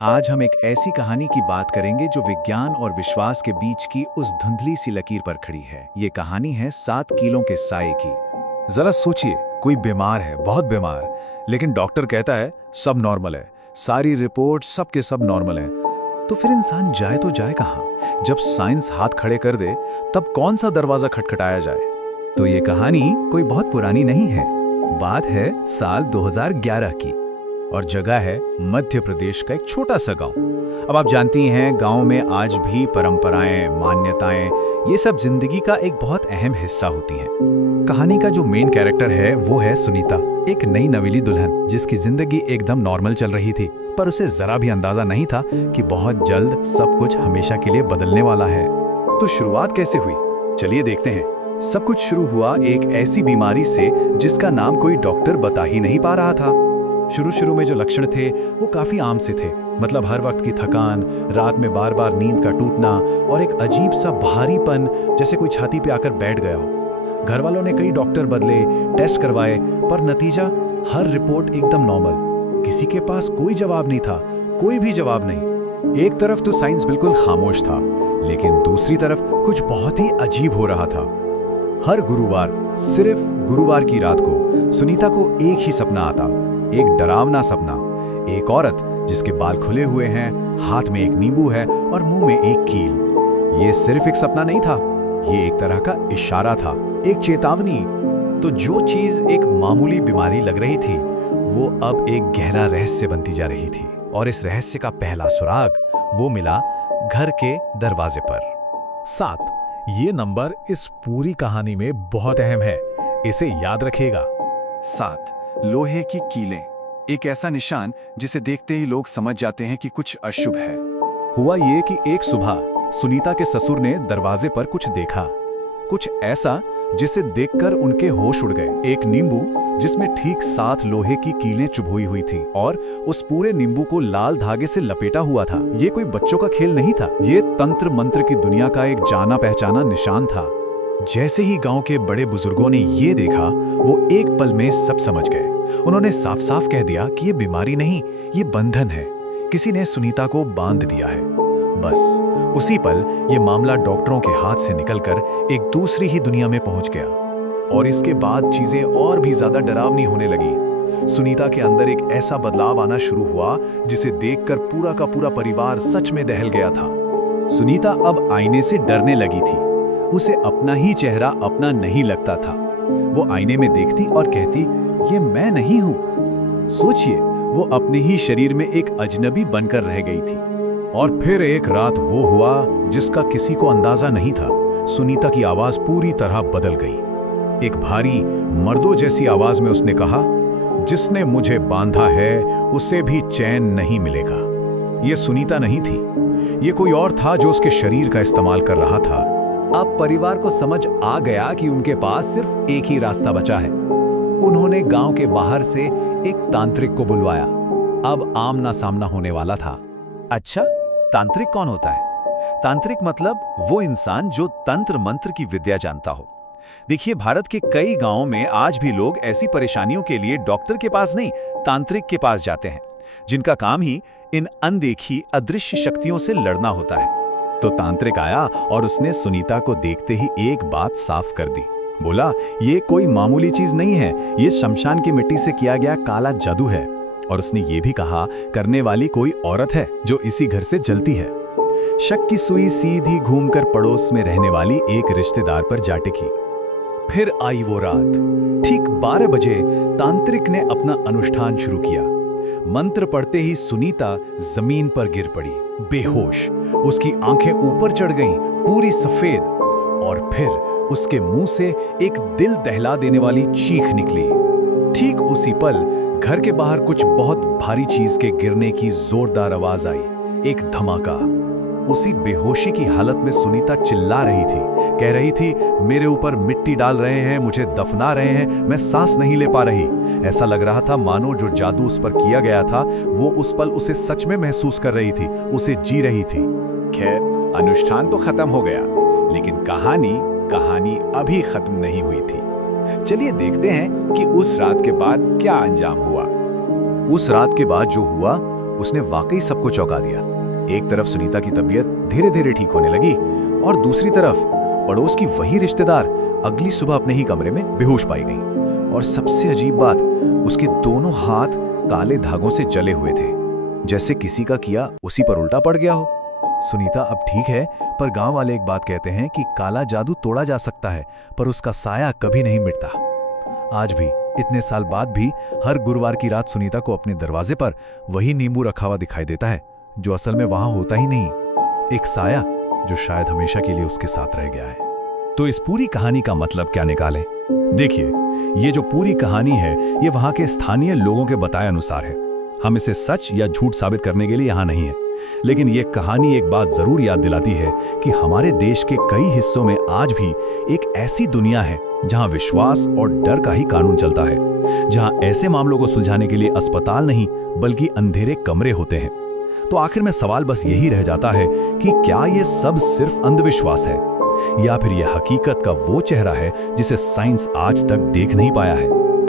आज हम एक ऐसी कहानी की बात करेंगे जो विज्ञान और विश्वास के बीच की उस धुंधली सी लकीर पर खड़ी है। ये कहानी है 7 किलो के साए की। जरा सोचिए, कोई बीमार है, बहुत बीमार, लेकिन डॉक्टर कहता है सब नॉर्मल है, सारी रिपोर्ट सब के सब नॉर्मल है। तो फिर इंसान जाए तो जाए कहाँ? जब साइंस हाथ खड़े कर दे तब कौन सा दरवाजा खटखटाया जाए? तो ये कहानी कोई बहुत पुरानी नहीं है। बात है साल 2011 की और जगह है मध्य प्रदेश का एक छोटा सा गांव। अब आप जानती हैं, गांव में आज भी परंपराएं, मान्यताएं, ये सब जिंदगी का एक बहुत अहम हिस्सा होती हैं। कहानी का जो मेन कैरेक्टर है वो है सुनीता, एक नई नवेली दुल्हन जिसकी जिंदगी एकदम नॉर्मल चल रही थी, पर उसे जरा भी अंदाजा नहीं था कि बहुत जल्द सब कुछ हमेशा के लिए बदलने वाला है। तो शुरुआत कैसे हुई, चलिए देखते हैं। सब कुछ शुरू हुआ एक ऐसी बीमारी से जिसका नाम कोई डॉक्टर बता ही नहीं पा रहा था। शुरू में जो लक्षण थे वो काफी आम से थे, मतलब हर वक्त की थकान, रात में बार बार नींद का टूटना और एक अजीब सा भारीपन, जैसे कोई छाती पे आकर बैठ गया हो। घर वालों ने कई डॉक्टर बदले, टेस्ट करवाए, पर नतीजा हर रिपोर्ट एकदम नॉर्मल। किसी के पास कोई जवाब नहीं था, कोई भी जवाब नहीं। एक तरफ तो साइंस बिल्कुल खामोश था, लेकिन दूसरी तरफ कुछ बहुत ही अजीब हो रहा था। हर गुरुवार, सिर्फ गुरुवार की रात को सुनीता को एक ही सपना आता, एक डरावना सपना। एक औरत जिसके बाल खुले हुए हैं, हाथ में एक नींबू है और मुंह में एक कील। ये सिर्फ एक सपना नहीं था, ये एक तरह का इशारा था, एक चेतावनी। तो जो चीज एक मामूली बीमारी लग रही थी वो अब एक गहरा रहस्य बनती जा रही थी। और इस रहस्य का पहला सुराग वो मिला घर के दरवाजे पर। 7, ये नंबर इस पूरी कहानी में बहुत अहम है, इसे याद रखिएगा। 7, लोहे की कीलें, एक ऐसा निशान जिसे देखते ही लोग समझ जाते हैं कि कुछ अशुभ है। हुआ ये कि एक सुबह सुनीता के ससुर ने दरवाजे पर कुछ देखा, कुछ ऐसा जिसे देखकर उनके होश उड़ गए। एक नींबू जिसमें ठीक 7 लोहे की कीलें चुभोई हुई थी और उस पूरे नींबू को लाल धागे से लपेटा हुआ था। ये कोई बच्चों का खेल नहीं था, ये तंत्र मंत्र की दुनिया का एक जाना पहचाना निशान था। जैसे ही गांव के बड़े बुजुर्गों ने ये देखा, वो एक पल में सब समझ गए। उन्होंने साफ साफ कह दिया कि ये बीमारी नहीं, ये बंधन है। किसी ने सुनीता को बांध दिया है। बस उसी पल ये मामला डॉक्टरों के हाथ से निकलकर एक दूसरी ही दुनिया में पहुंच गया। और इसके बाद चीजें और भी ज्यादा डरावनी होने लगी। सुनीता के अंदर एक ऐसा बदलाव आना शुरू हुआ जिसे देखकर पूरा का पूरा परिवार सच में दहल गया था। सुनीता अब आईने से डरने लगी थी। उसे अपना ही चेहरा अपना नहीं लगता था। वो आईने में देखती और कहती, ये मैं नहीं हूं। सोचिए, वो अपने ही शरीर में एक अजनबी बनकर रह गई थी। और फिर एक रात वो हुआ जिसका किसी को अंदाजा नहीं था। सुनीता की आवाज पूरी तरह बदल गई। एक भारी, मर्दों जैसी आवाज में उसने कहा, जिसने मुझे बांधा है उसे भी चैन नहीं मिलेगा। ये सुनीता नहीं थी, ये कोई और था जो उसके शरीर का इस्तेमाल कर रहा था। अब परिवार को समझ आ गया कि उनके पास सिर्फ एक ही रास्ता बचा है। उन्होंने गांव के बाहर से एक तांत्रिक को बुलवाया। अब आमना सामना होने वाला था। अच्छा, तांत्रिक कौन होता है? तांत्रिक मतलब वो इंसान जो तंत्र मंत्र की विद्या जानता हो। देखिए, भारत के कई गांवों में आज भी लोग ऐसी परेशानियों के लिए डॉक्टर के पास नहीं, तांत्रिक के पास जाते हैं, जिनका काम ही इन अनदेखी अदृश्य शक्तियों से लड़ना होता है। तो तांत्रिक आया और उसने सुनीता को देखते ही एक बात साफ कर दी। बोला, ये कोई मामूली चीज नहीं है, ये शमशान की मिट्टी से किया गया काला जादू है। और उसने ये भी कहा, करने वाली कोई औरत है जो इसी घर से जलती है। शक की सुई सीधी घूमकर पड़ोस में रहने वाली एक रिश्तेदार पर जा टिकी। फिर आई वो रात। ठीक 12 बजे तांत्रिक ने अपना अनुष्ठान शुरू किया। मंत्र पढ़ते ही सुनीता जमीन पर गिर पड़ी, बेहोश। उसकी आंखें ऊपर चढ़ गईं, पूरी सफेद। और फिर उसके मुंह से एक दिल दहला देने वाली चीख निकली। ठीक उसी पल घर के बाहर कुछ बहुत भारी चीज के गिरने की जोरदार आवाज आई, एक धमाका। उसी बेहोशी की हालत में सुनीता चिल्ला रही थी, कह रही थी, मेरे ऊपर मिट्टी डाल रहे हैं, मुझे दफना रहे हैं, मैं सांस नहीं ले पा रही। ऐसा लग रहा था मानो जो जादू उस पर किया गया था वो उस पल उसे सच में महसूस कर रही थी, उसे जी रही थी। खैर, अनुष्ठान तो खत्म हो गया, लेकिन कहानी अभी खत्म नहीं हुई थी। चलिए देखते हैं कि उस रात के बाद क्या अंजाम हुआ। उस रात के बाद जो हुआ उसने वाकई सबको चौंका दिया। एक तरफ सुनीता की तबीयत धीरे धीरे ठीक होने लगी और दूसरी तरफ पड़ोस की वही रिश्तेदार अगली सुबह अपने ही कमरे में बेहोश पाई गई। और सबसे अजीब बात, उसके दोनों हाथ काले धागों से जले हुए थे, जैसे किसी का किया उसी पर उल्टा पड़ गया हो। सुनीता अब ठीक है, पर गांव वाले एक बात कहते हैं कि काला जादू तोड़ा जा सकता है, पर उसका साया कभी नहीं मिटता। आज भी इतने साल बाद भी हर गुरुवार की रात सुनीता को अपने दरवाजे पर वही नींबू रखा हुआ दिखाई देता है, जो असल में वहां होता ही नहीं, एक साया जो शायद हमेशा के लिए उसके साथ रह गया है। तो इस पूरी कहानी का मतलब क्या निकालें? देखिए, ये जो पूरी कहानी है ये वहां के स्थानीय लोगों के बताए अनुसार है। हम इसे सच या झूठ साबित करने के लिए यहाँ नहीं है, लेकिन ये कहानी एक बात जरूर याद दिलाती है कि हमारे देश के कई हिस्सों में आज भी एक ऐसी दुनिया है जहां विश्वास और डर का ही कानून चलता है, जहां ऐसे मामलों को सुलझाने के लिए अस्पताल नहीं बल्कि अंधेरे कमरे होते हैं। तो आखिर में सवाल बस यही रह जाता है कि क्या ये सब सिर्फ अंधविश्वास है या फिर यह हकीकत का वो चेहरा है जिसे साइंस आज तक देख नहीं पाया है।